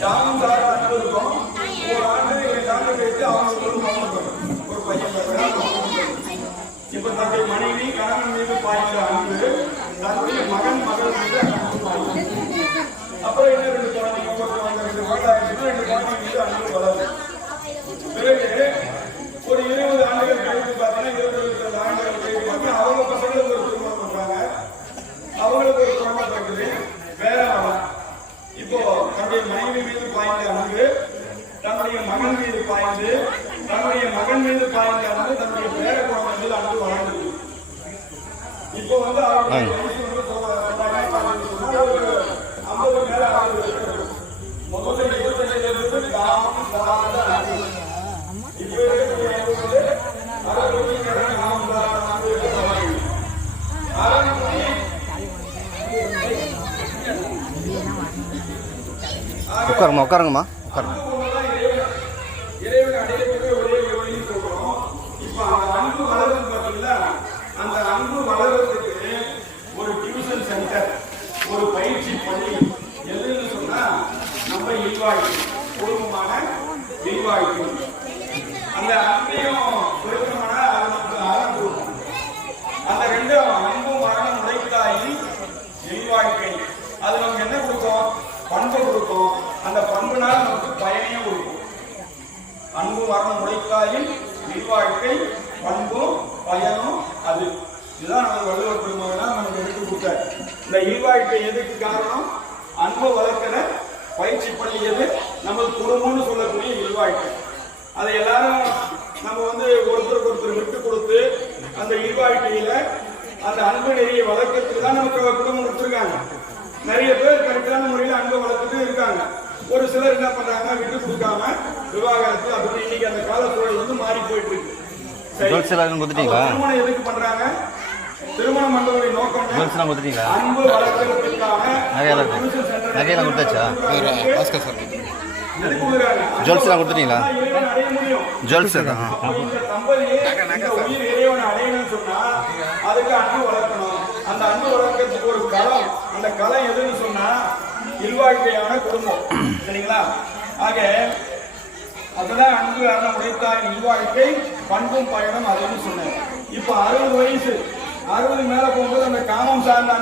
தாமும் சார அன்பு இருக்கும் ஒரு ஆண்டு அவங்களுக்கு ஒரு ஒரு பையன் பிறக்கிறான், தன்னுடைய மனைவி கணவன் மீது பாய்ந்த அன்பு தன்னுடைய மகன் மகள் மீது அன்பு அப்புறம் இன்னும் ரெண்டு குழந்தைங்க ரெண்டு குழந்தை ஆயிடுச்சுன்னா ரெண்டு குழந்தைங்க மீது அன்பு வளரும் பிறகு ஒரு இருபது ஆண்டுகள் கழித்து பார்த்தீங்கன்னா இருபது இருபது ஆண்டுகள் கழித்து பார்த்தீங்கன்னா அவங்க பசங்களுக்கு ஒரு திருமணம் பண்றாங்க அவங்களுக்கு ஒரு குழந்தை பிறகுது வேற அவன் இப்போ தன்னுடைய மனைவி மீது பாய்ந்த அன்பு தன்னுடைய மகன் மீது பாய்ந்து தன்னுடைய மகன் மீது பாய்ந்த அன்பு தன்னுடைய பேர குழந்தைகள் அன்பு வளர்ந்தது இப்போ வந்து அவருடைய வயசு வந்து சொல்றாங்க ஒரு ஐம்பது மேல ஆகுது முதல்ல இருபத்தஞ்சுல இருந்து காமம் சார்ந்த அன்பு இப்போ இருக்கக்கூடிய அன்பு வந்து அறுபது காமம் சார்ந்த அன்பு இருக்கிற அறநூற்றி உட்காருங்கம்மா உட்காருங்கம்மா உட்காருங்க இறைவன் அடையக்கூடிய ஒரே வழின்னு சொல்றோம் இப்ப அந்த அன்பு வளருது பாத்தீங்களா அந்த அன்பு வளர்றதுக்கு ஒரு டியூஷன் சென்டர் ஒரு பயிற்சி பள்ளி எதுன்னு உட்காருங்கம்மா நம்ம உட்காருங்க குடும்பமான இல்வாழ்க்கை அந்த அன்பையும் கொடுக்கணும்னா அது நமக்கு அறம் கொடுக்கும் அந்த ரெண்டும் அன்பு மரணம் உழைத்தாயி இல்வாழ்க்கை அது நமக்கு என்ன கொடுக்கும் பண்பு கொடுக்கும் அந்த பண்புனால நமக்கு பயனையும் கொடுக்கும் அன்பு மரணம் உழைத்தாயில் இல்வாழ்க்கை பண்பும் பயனும் அது. இதுதான் நம்ம வள்ளுவர் பெருமகனா நமக்கு எடுத்து கொடுத்தார். இந்த இல்வாழ்க்கை எதுக்கு காரணம்? அன்பு வளர்க்கிற பயிற்சி பள்ளி எது நம்ம குடும்பம்னு சொல்லக்கூடிய இல்வாழ்க்கை அதை எல்லாரும் நம்ம வந்து ஒருத்தருக்கு ஒருத்தர் விட்டு கொடுத்து அந்த இல்வாழ்க்கையில அந்த அன்பு நெறியை வளர்க்கறதுக்கு தான் நமக்கு குடும்பம் கொடுத்துருக்காங்க. நிறைய பேர் கரெக்டான முறையில் அன்பை வளர்த்துட்டு இருக்காங்க. ஒரு சிலர் என்ன பண்றாங்க விட்டு கொடுக்காம விவாகரத்து அப்படின்னு இன்னைக்கு அந்த காலச்சூழல் வந்து மாறி போயிட்டு இருக்கு திருமணம் எதுக்கு பண்றாங்க? திருமணம் பண்றதுடைய நோக்கம் கொடுத்துட்டீங்களா அன்பு வளர்க்கறதுக்காக நகையெல்லாம் கொடுத்தாச்சா? பாஸ்கர் சார்? ஜுவல்ஸ்லாம் கொடுத்துட்டீங்களா? ஜுவல்ஸ் தான் அப்ப இந்த தம்பதியே இந்த உயிர் இறைவனை அடையணும்னு சொன்னா அதுக்கு அன்பு வளர்க்கணும். அந்த அன்பு வளர்க்கறதுக்கு ஒரு களம். அந்த களம் எதுன்னு சொன்னா இல்வாழ்க்கையான குடும்பம். சரிங்களா? ஆக அதுதான் அன்பு அரணம் உடைத்தாய் இல்வாழ்க்கை பண்பும் பயணம் அதுன்னு சொன்னேன் இப்போ அறுபது வயசு. அறுபது மேல போகும்போது அந்த காமம் சார்ந்த